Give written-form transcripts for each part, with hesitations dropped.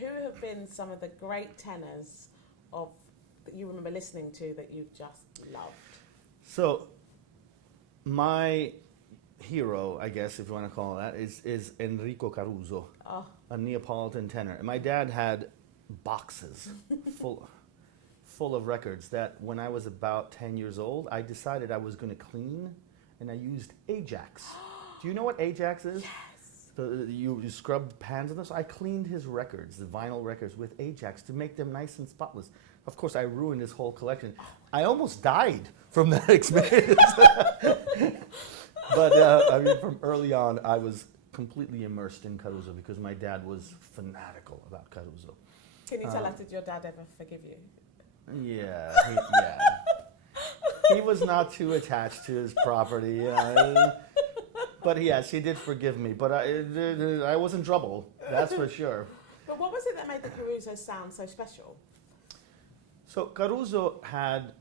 who have been some of the great tenors that you remember listening to that you've just loved? So, my hero, I guess, if you want to call it that, is Enrico Caruso, a Neapolitan tenor. And my dad had boxes full of records that when I was about 10 years old, I decided I was going to clean, and I used Ajax. Do you know what Ajax is? Yes. You scrub pans and this. I cleaned his records, the vinyl records, with Ajax to make them nice and spotless. Of course, I ruined his whole collection. I almost died from that experience. But I mean, from early on, I was completely immersed in Caruso because my dad was fanatical about Caruso. Can you tell us, did your dad ever forgive you? Yeah. He was not too attached to his property. But yes, he did forgive me. But I was in trouble, that's for sure. But what was it that made the Caruso sound so special? So Caruso had,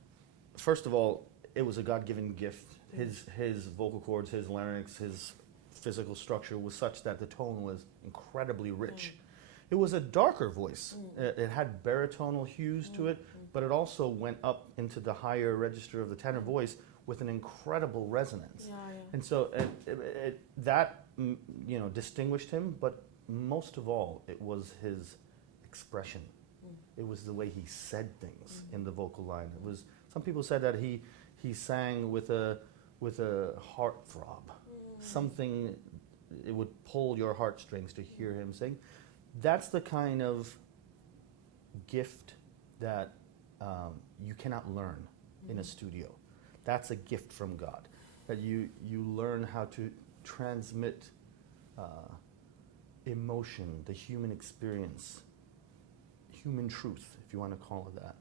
first of all, it was a God-given gift. His vocal cords, his larynx, his physical structure was such that the tone was incredibly rich. It was a darker voice. It had baritonal hues to it, but it also went up into the higher register of the tenor voice with an incredible resonance. And so that distinguished him, but most of all, it was his expression. It was the way he said things in the vocal line. It was, some people said that he sang with a heart throb. Something, it would pull your heartstrings to hear him sing. That's the kind of gift that you cannot learn in a studio. That's a gift from God, that you learn how to transmit emotion, the human experience, human truth, if you want to call it that,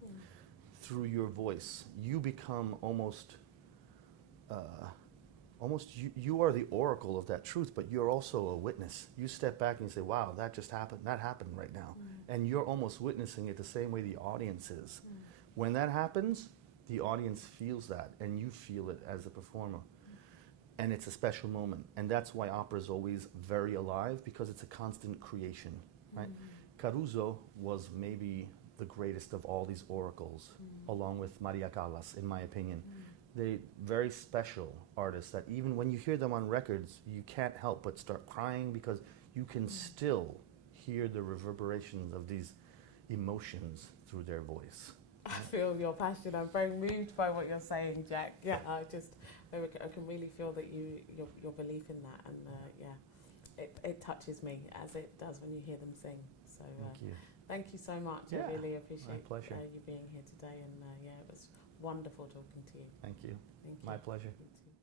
through your voice. You become almost you are the oracle of that truth, but you're also a witness. You step back and you say, wow, that just happened. That happened right now. And you're almost witnessing it the same way the audience is. When that happens, the audience feels that, and you feel it as a performer. And it's a special moment. And that's why opera is always very alive, because it's a constant creation, right? Caruso was maybe the greatest of all these oracles, along with Maria Callas, in my opinion. They very special artists that even when you hear them on records, you can't help but start crying because you can still hear the reverberations of these emotions through their voice. I feel your passion. I'm very moved by what you're saying, Jack. Yeah, I can really feel that your belief in that, and it touches me as it does when you hear them sing. So thank you so much. Yeah, I really appreciate you being here today, and it was wonderful talking to you. Thank you. Thank you. My pleasure. You too.